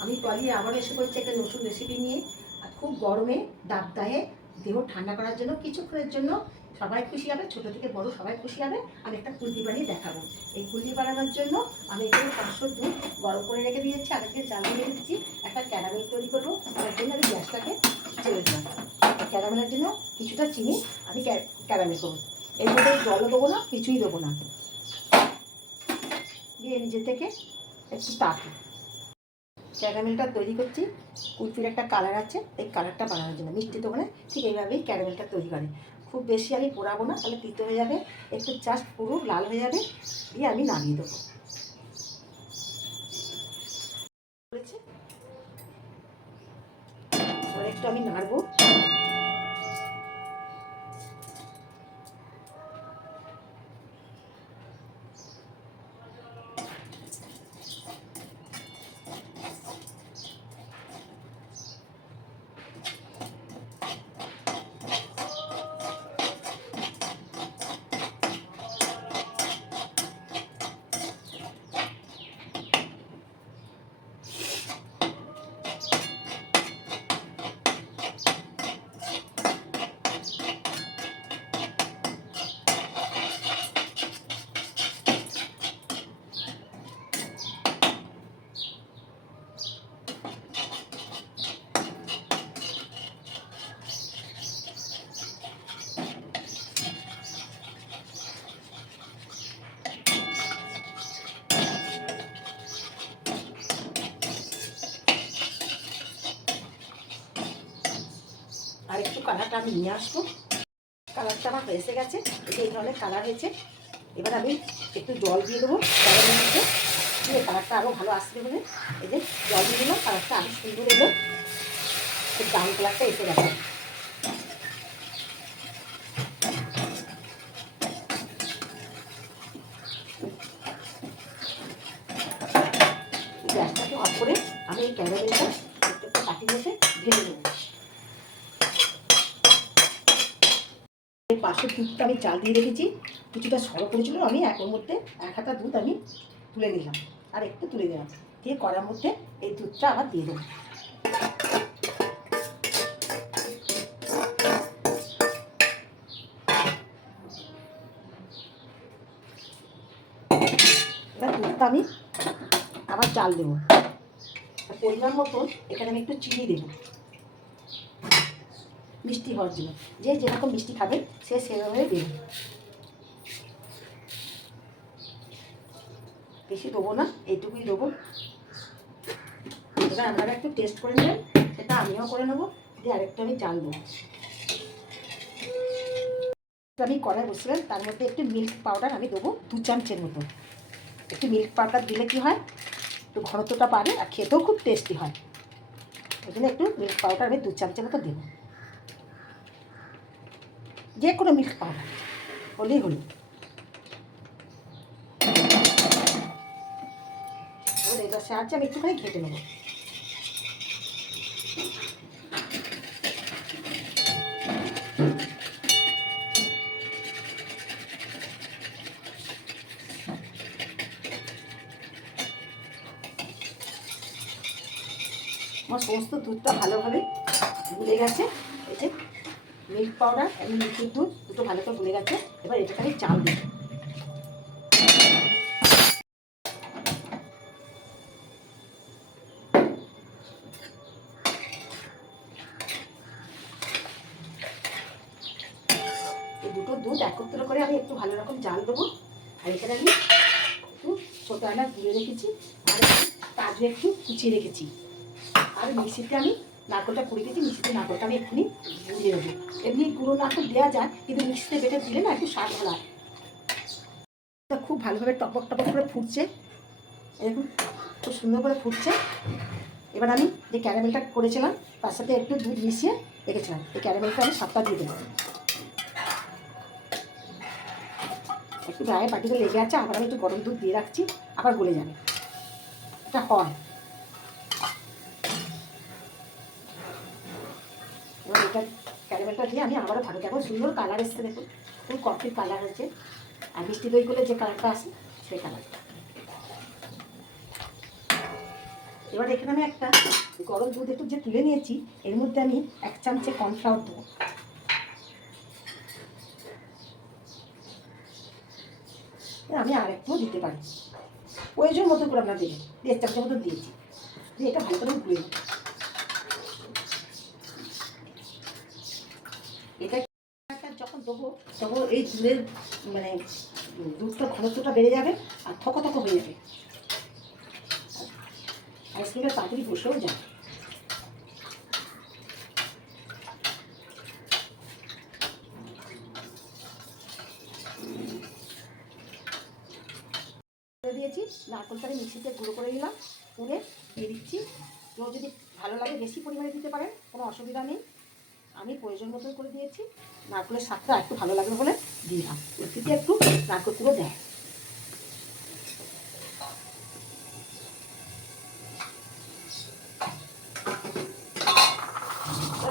আমি পলি আবার এসে পড়ছি একটা নতুন রেসিপি নিয়ে। আর খুব গরমে দাবদাহে দেহ ঠান্ডা করার জন্য, কিছুক্ষণের জন্য সবাই খুশি হবে, ছোট থেকে বড় সবাই খুশি হবে, আমি একটা কুলফি বানিয়ে দেখাবো। এই কুলফি বানানোর জন্য আমি এখানে পাঁচশো দুধ গরম করে রেখে দিয়েছি আগে থেকে জ্বালিয়ে রেখে দিচ্ছি একটা ক্যারামেল তৈরি করব, তার জন্য আমি গ্যাসটাকে ছেড়ে দিলাম। ক্যারামেলের জন্য কিছুটা চিনি আমি ক্যা- ক্যারামেল করব। এর মধ্যে জলও দেবো না, কিছুই দেবো না। দিয়ে নিজে থেকে একটু তাকে ক্যারামেলটা তৈরি করছি। কুলফির একটা কালার আছে, এই কালারটা বানানোর জন্য। মিষ্টি দোকানে ঠিক এইভাবেই ক্যারামেলটা তৈরি করে। খুব বেশি আমি পোড়াবো না, তাহলে তিতো হয়ে যাবে, একটু জাস্ট পুরো লাল হয়ে যাবে, দিয়ে আমি নামিয়ে দেবো? একটু আমি নাড়বো। কালারটা আমি নিয়ে আসব। কালারটা আমার এসে গেছে, এই এই ধরনের কালার হয়েছে। এবার আমি একটু জল দিয়ে দেবো গরমের মধ্যে। দিয়ে কালারটা আরও ভালো আসবে বলে। এই যে জল দিয়ে দিলাম, কালারটা আরও সুন্দর এলো। খুব ডাউন কালারটা এসে গেছে। গ্যাসটাকে অফ করে আমি এই ক্যারামেলটা একটু কাটিয়ে এসে দেবো। পাশের দুধটা আমি চাল দিয়ে রেখেছি। কিছুটা সরো করেছিল আমি একের মধ্যে এক হাতা দুধ আমি তুলে নিলাম। আর একটু তুলে দিলাম দিয়ে কড়ার মধ্যে এই দুধটা আবার দিয়ে দেবো। দুধটা আমি আবার চাল দেবো। পরিমাণ মতন এখানে আমি একটু চিনি দেবো। মিষ্টি হওয়ার জন্য। যে যেরকম মিষ্টি খাবে, সে সেভাবে দেবে বেশি দেবো না, এইটুকুই দেবো। এবার আপনারা একটু টেস্ট করে নেবেন, সেটা আমিও করে নেব, দিয়ে আরেকটু আমি চাল দেবো আমি কড়াই বসছিলাম তার মধ্যে একটু মিল্ক পাউডার আমি দেবো, দু চামচের মতো। একটু মিল্ক পাউডার দিলে কি হয়? একটু ঘনত্বটা বাড়ে, আর খেতেও খুব টেস্টি হয়। ওই জন্য একটু মিল্ক পাউডার আমি দু চামচের মতো দেবো। যে কোনো মিল্ক পাউডার হলেই হলো। এটার সাহায্যে আমি একটুখানি ঘেটে নেব। আমার সমস্ত দুধটা ভালোভাবে গুলে গেছে। যে। মিল্ক পাউডার এবং লিকুইড দুধ, দুটো ভালো করে গুলে গেছে। এবার এটাকে আমি চাল দিই দুটো দুধ একত্র করে আমি একটু ভালো রকম জাল দেবো। আর এখানে আমি একটু ছোটো আনার গুলে রেখেছি, আর কাজু একটু কুচিয়ে রেখেছি। আর মিক্সিতে আমি নারকলটা কুড়ি দিয়েছি মিক্সিতে নারকলটা আমি এক্ষুনি গুঁড়িয়ে দেবো। এমনি গুঁড়ো নারকল দেওয়া যায়, কিন্তু মিক্সিতে বেটে দিলে না একটু স্বাদ ভালো হয় খুব ভালোভাবে টপক টপক করে ফুটছে। এরকম খুব সুন্দর করে ফুটছে। এবার আমি যে ক্যারামেলটা করেছিলাম, তার সাথে একটু দুধ মিশিয়ে রেখেছিলাম। এই ক্যারামেলটা আমি সাতটা দিয়ে দেবো। একটু গায়ে পাটিতে লেগে আছে, আবার আমি একটু গরম দুধ দিয়ে রাখছি, আবার গলে যাবে। এটা হয়। ক্যারামেলটা দিয়ে আমি আবারও ভালো কেমন সুন্দর কালার এসছে দেখুন। খুব কফির কালার হচ্ছে আর মিষ্টি দই করলে যে কালারটা আসে সেই কালারটা এবার এখানে আমি একটা গরম দুধ একটু যে তুলে নিয়েছি, এর মধ্যে আমি এক চামচে কর্নফ্লাওয়ার দেবো। আমি আর একটু দিতে পারি। প্রয়োজন মতো করে আপনার দেবেন। দেড় চামচের মতো দিয়েছি। দিয়ে এটা ভালো করে নেব। এটা একটা তখন এই দুধের মানে দুধটার ঘনত্বটা বেড়ে যাবে আর থকো থকো হয়ে যাবে। আইসক্রিমটা তাড়াতাড়ি বসেও করে দিয়েছি, নারকলটাকে মিক্সিতে গুঁড়ো করে দিলাম পুড়ে দিয়ে দিচ্ছি। কেউ যদি ভালো লাগে, বেশি পরিমাণে দিতে পারেন, কোনো অসুবিধা নেই। আমি প্রয়োজন মতো করে দিয়েছি। নারকলের স্বাদটা একটু ভালো লাগবে বলে দিলাম। এটিতে একটু নারকল পুরো দেয়।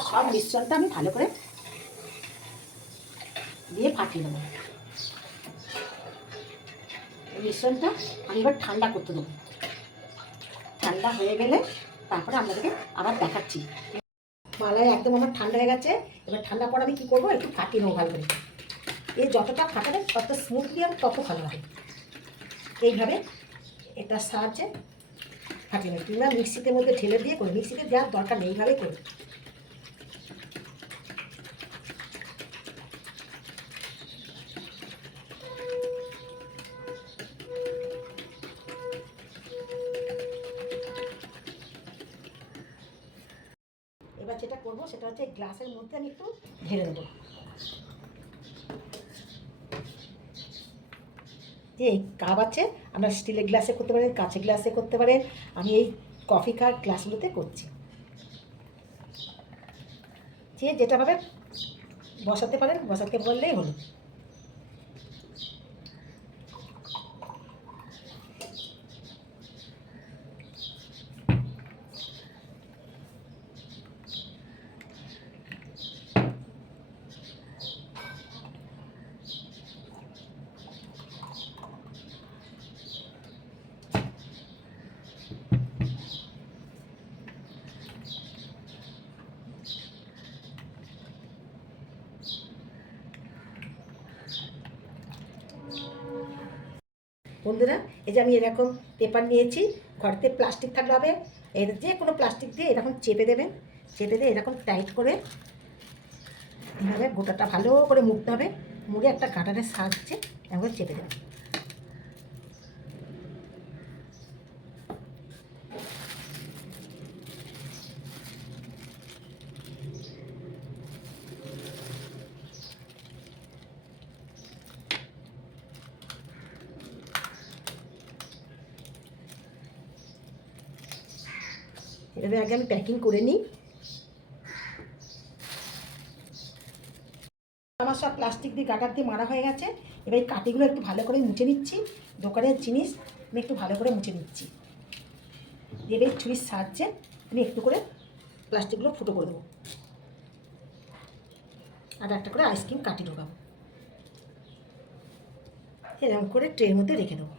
সব মিশ্রণটা আমি ভালো করে দিয়ে ফাটিয়ে দেবো মিশ্রণটা আমি এবার ঠান্ডা করতে দেবো। ঠান্ডা হয়ে গেলে তারপরে আপনাদেরকে আবার দেখাচ্ছি। মালাই একদম আমার ঠান্ডা হয়ে গেছে, এবার ঠান্ডা পর আমি কী করব? একটু ফাটিয়ে নেব ভালো করে। এই যতটা ফাটাবে তত স্মুথলি আর তত ভালো হয় এইভাবে এটা সাহায্যে ফাটিয়ে নেবে। কিংবা মিক্সিতে মধ্যে ঢেলে দিয়ে করো, মিক্সিতে দেওয়ার দরকার নেই, এইভাবেই করবে এবার যেটা করব সেটা হচ্ছে গ্লাসের মধ্যে আমি একটু ঢেলে দেবো। এই কাপ আছে, আপনার স্টিলের গ্লাসে করতে পারেন, কাঁচের গ্লাসে করতে পারেন। আমি এই কফি খাওয়ার গ্লাসগুলোতে করছি। যে যেটা যেটাভাবে বসাতে পারেন, বসাতে বললেই হলো। বন্ধুরা, এই যে আমি এরকম পেপার নিয়েছি, ঘরতে প্লাস্টিক থাকলে হবে। এর যে কোনো প্লাস্টিক দিয়ে এরকম চেপে দেবেন, চেপে দিয়ে এরকম টাইট করে এভাবে গোটাটা ভালো করে মুড়তে হবে। মুড়ে একটা কাটারের সাহায্যে এরকম চেপে দেবেন। এভাবে আগে আমি প্যাকিং করে নিই। আমার সব প্লাস্টিক দিয়ে গাটার দিয়ে মারা হয়ে গেছে। এবার এই কাটিগুলো একটু ভালো করে মুছে নিচ্ছি। দোকানের জিনিস আমি একটু ভালো করে মুছে নিচ্ছি। এবার ছুরির সাহায্যে আমি একটু করে প্লাস্টিকগুলো ফুটো করে দেবো। আর একটা করে আইসক্রিম কাটি ঢোকাবো। এরকম করে ট্রের মধ্যে রেখে দেবো।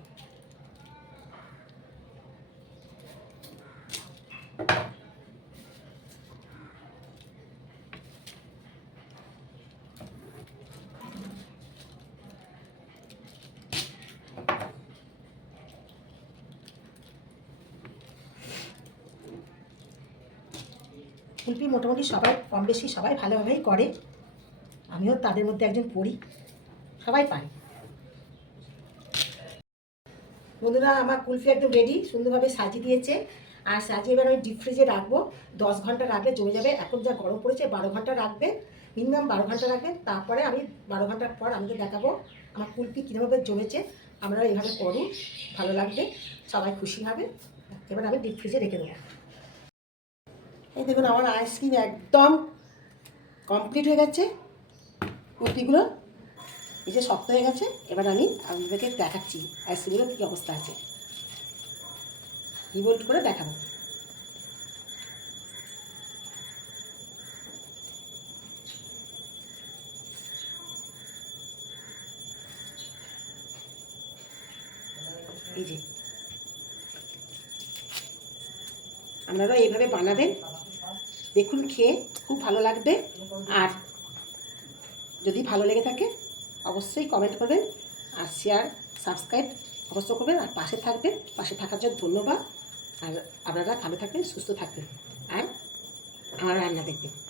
শিল্পী মোটামুটি সবাই কম বেশি সবাই ভালোভাবেই করে। আমিও তাদের মধ্যে একজন পড়ি। সবাই পারে। বন্ধুরা, আমার কুলফি একদম রেডি সুন্দরভাবে সাজিয়ে দিয়েছে। আর সাজিয়ে এবার আমি ডিপ ফ্রিজে রাখব। দশ ঘণ্টা রাখলে জমে যাবে। এখন যা গরম পড়েছে, বারো ঘণ্টা রাখবে। মিনিমাম বারো ঘণ্টা রাখবেন তারপরে আমি বারো ঘণ্টার পর আমাকে দেখাবো আমার কুলফি কীভাবে জমেছে। আপনারা এইভাবে করুন। ভালো লাগবে। সবাই খুশি হবে। এবার আমি ডিপ ফ্রিজে রেখে দেবো। এই দেখুন, আমার আইসক্রিম একদম কমপ্লিট হয়ে গেছে। কুলপিগুলো এই যে শক্ত হয়ে গেছে। এবার আমি আপনাদেরকে দেখাচ্ছি আইসক্রিমগুলো কী অবস্থা আছে। রিভোল্ট করে দেখাবো। এই যে। আপনারাও এইভাবে বানাবেন। দেখুন, খেয়ে খুব ভালো লাগবে। আর যদি ভালো লেগে থাকে, অবশ্যই কমেন্ট করবেন আর শেয়ার সাবস্ক্রাইব অবশ্য করবেন। আর পাশে থাকবেন। পাশে থাকার জন্য ধন্যবাদ। আর আপনারা ভালো থাকবেন, সুস্থ থাকবেন। আর আমার রান্না দেখবেন।